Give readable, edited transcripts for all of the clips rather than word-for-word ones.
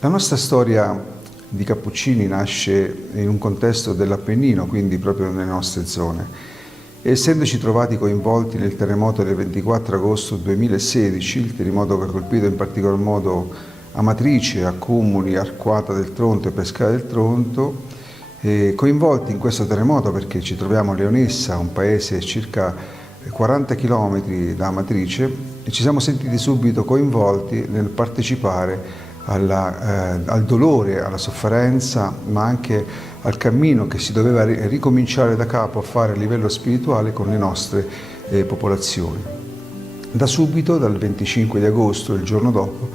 La nostra storia di Cappuccini nasce in un contesto dell'Appennino, quindi proprio nelle nostre zone. E essendoci trovati coinvolti nel terremoto del 24 agosto 2016, il terremoto che ha colpito in particolar modo Amatrice, Accumuli, Arquata del Tronto e Pescara del Tronto, coinvolti in questo terremoto perché ci troviamo a Leonessa, un paese circa 40 km da Amatrice, e ci siamo sentiti subito coinvolti nel partecipare al dolore, alla sofferenza, ma anche al cammino che si doveva ricominciare da capo a fare a livello spirituale con le nostre popolazioni. Da subito, dal 25 di agosto, il giorno dopo,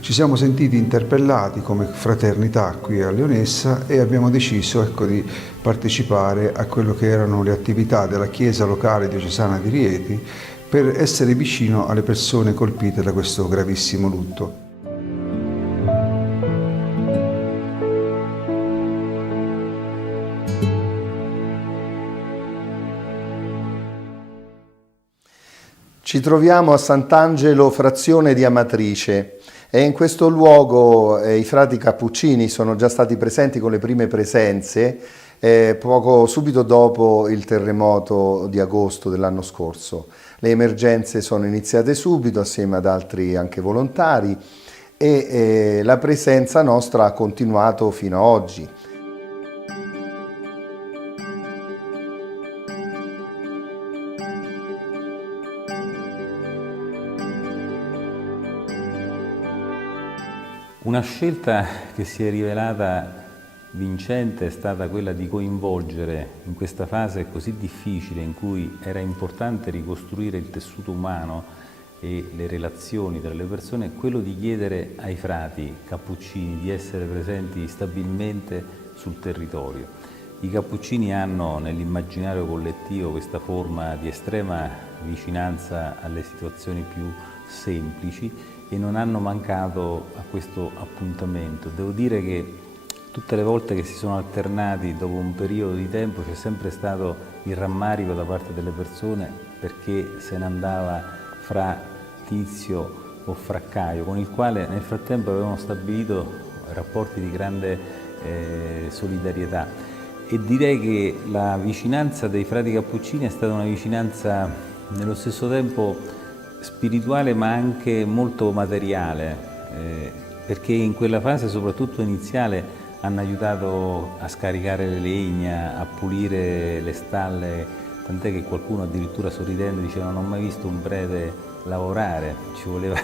ci siamo sentiti interpellati come fraternità qui a Leonessa e abbiamo deciso di partecipare a quello che erano le attività della Chiesa locale diocesana di Rieti per essere vicino alle persone colpite da questo gravissimo lutto. Ci troviamo a Sant'Angelo, frazione di Amatrice, e in questo luogo i frati cappuccini sono già stati presenti con le prime presenze subito dopo il terremoto di agosto dell'anno scorso. Le emergenze sono iniziate subito assieme ad altri anche volontari e la presenza nostra ha continuato fino ad oggi. Una scelta che si è rivelata vincente è stata quella di coinvolgere in questa fase così difficile in cui era importante ricostruire il tessuto umano e le relazioni tra le persone, quello di chiedere ai frati cappuccini di essere presenti stabilmente sul territorio. I cappuccini hanno nell'immaginario collettivo questa forma di estrema vicinanza alle situazioni più semplici e non hanno mancato a questo appuntamento. Devo dire che tutte le volte che si sono alternati dopo un periodo di tempo c'è sempre stato il rammarico da parte delle persone perché se ne andava fra Tizio o fra Caio, con il quale nel frattempo avevamo stabilito rapporti di grande solidarietà. E direi che la vicinanza dei frati cappuccini è stata una vicinanza nello stesso tempo spirituale ma anche molto materiale, perché in quella fase soprattutto iniziale hanno aiutato a scaricare le legna, a pulire le stalle, tant'è che qualcuno addirittura sorridendo diceva non ho mai visto un prete lavorare, ci voleva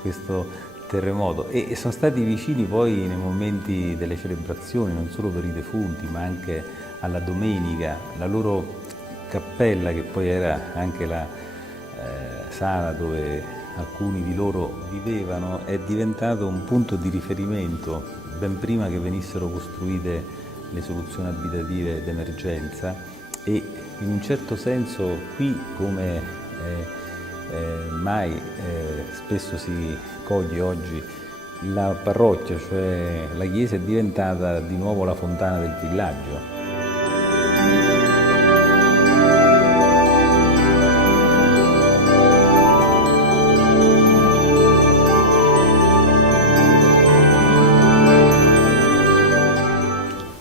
questo terremoto, e sono stati vicini poi nei momenti delle celebrazioni, non solo per i defunti ma anche alla domenica. La loro cappella, che poi era anche la sala dove alcuni di loro vivevano, è diventato un punto di riferimento ben prima che venissero costruite le soluzioni abitative d'emergenza, e in un certo senso qui, come mai spesso si coglie oggi, la parrocchia, cioè la chiesa, è diventata di nuovo la fontana del villaggio.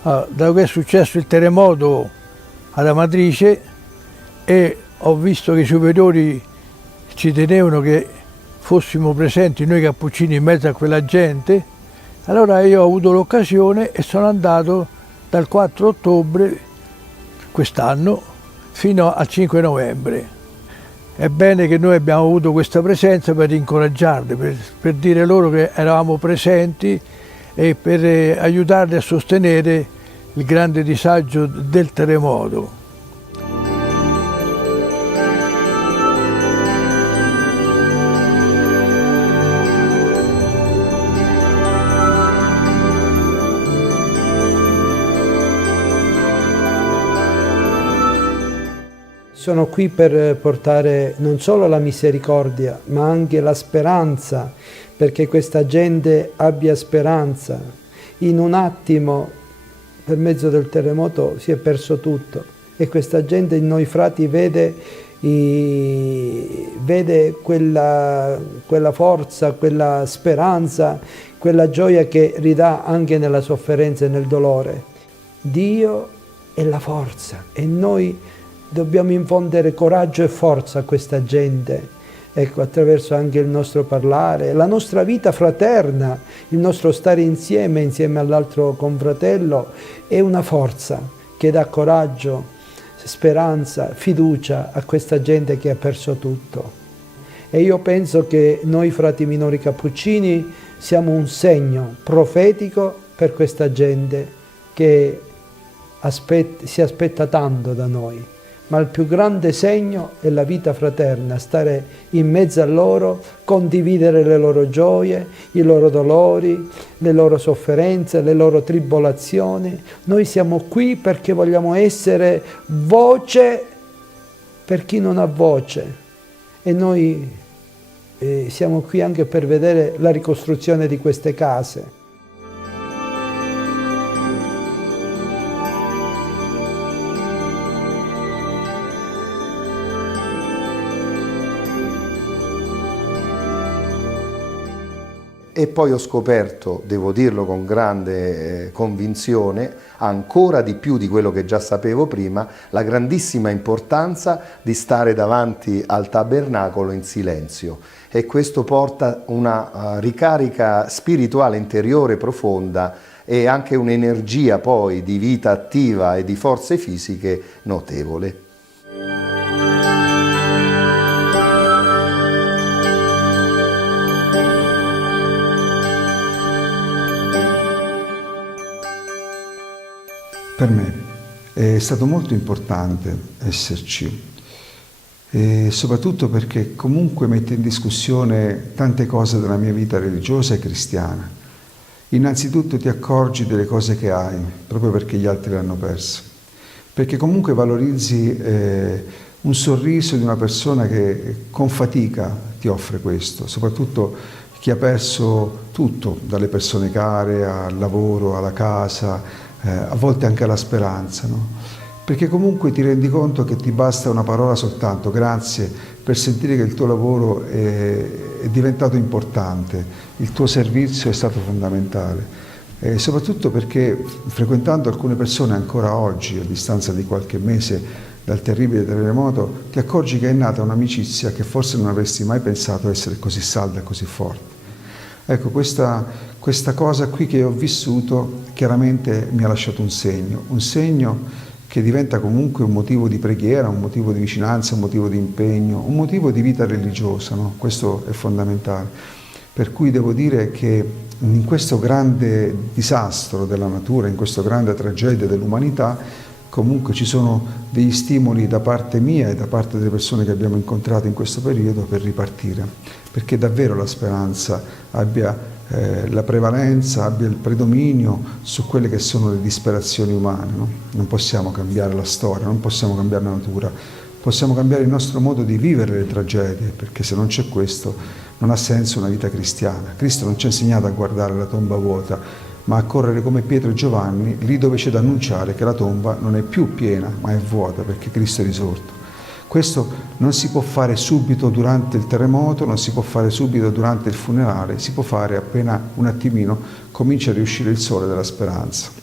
Da che è successo il terremoto ad Amatrice e ho visto che i superiori ci tenevano che fossimo presenti noi cappuccini in mezzo a quella gente, allora io ho avuto l'occasione e sono andato dal 4 ottobre quest'anno fino al 5 novembre. È bene che noi abbiamo avuto questa presenza per incoraggiarli, per dire loro che eravamo presenti e per aiutarli a sostenere il grande disagio del terremoto. Sono qui per portare non solo la misericordia, ma anche la speranza, perché questa gente abbia speranza. In un attimo, per mezzo del terremoto, si è perso tutto e questa gente in noi frati vede quella forza, quella speranza, quella gioia che ridà anche nella sofferenza e nel dolore. Dio è la forza e noi dobbiamo infondere coraggio e forza a questa gente, ecco, attraverso anche il nostro parlare, la nostra vita fraterna, il nostro stare insieme all'altro confratello, è una forza che dà coraggio, speranza, fiducia a questa gente che ha perso tutto. E io penso che noi frati minori cappuccini siamo un segno profetico per questa gente che si aspetta tanto da noi. Ma il più grande segno è la vita fraterna, stare in mezzo a loro, condividere le loro gioie, i loro dolori, le loro sofferenze, le loro tribolazioni. Noi siamo qui perché vogliamo essere voce per chi non ha voce e noi siamo qui anche per vedere la ricostruzione di queste case. E poi ho scoperto, devo dirlo con grande convinzione, ancora di più di quello che già sapevo prima, la grandissima importanza di stare davanti al tabernacolo in silenzio. E questo porta una ricarica spirituale interiore profonda e anche un'energia poi di vita attiva e di forze fisiche notevole. Per me è stato molto importante esserci, e soprattutto perché comunque mette in discussione tante cose della mia vita religiosa e cristiana. Innanzitutto ti accorgi delle cose che hai, proprio perché gli altri le hanno perse, perché comunque valorizzi un sorriso di una persona che con fatica ti offre questo, soprattutto chi ha perso tutto, dalle persone care al lavoro, alla casa, a volte anche alla speranza, no? Perché comunque ti rendi conto che ti basta una parola soltanto, grazie, per sentire che il tuo lavoro è diventato importante, il tuo servizio è stato fondamentale. Soprattutto perché frequentando alcune persone ancora oggi, a distanza di qualche mese dal terribile terremoto, ti accorgi che è nata un'amicizia che forse non avresti mai pensato essere così salda e così forte. Ecco, questa cosa qui che ho vissuto chiaramente mi ha lasciato un segno che diventa comunque un motivo di preghiera, un motivo di vicinanza, un motivo di impegno, un motivo di vita religiosa, no? Questo è fondamentale. Per cui devo dire che in questo grande disastro della natura, in questa grande tragedia dell'umanità, comunque ci sono degli stimoli da parte mia e da parte delle persone che abbiamo incontrato in questo periodo per ripartire, perché davvero la speranza abbia la prevalenza, abbia il predominio su quelle che sono le disperazioni umane, no? Non possiamo cambiare la storia, non possiamo cambiare la natura, possiamo cambiare il nostro modo di vivere le tragedie, perché se non c'è questo non ha senso una vita cristiana. Cristo non ci ha insegnato a guardare la tomba vuota, ma a correre come Pietro e Giovanni, lì dove c'è da annunciare che la tomba non è più piena, ma è vuota, perché Cristo è risorto. Questo non si può fare subito durante il terremoto, non si può fare subito durante il funerale, si può fare appena un attimino comincia a riuscire il sole della speranza.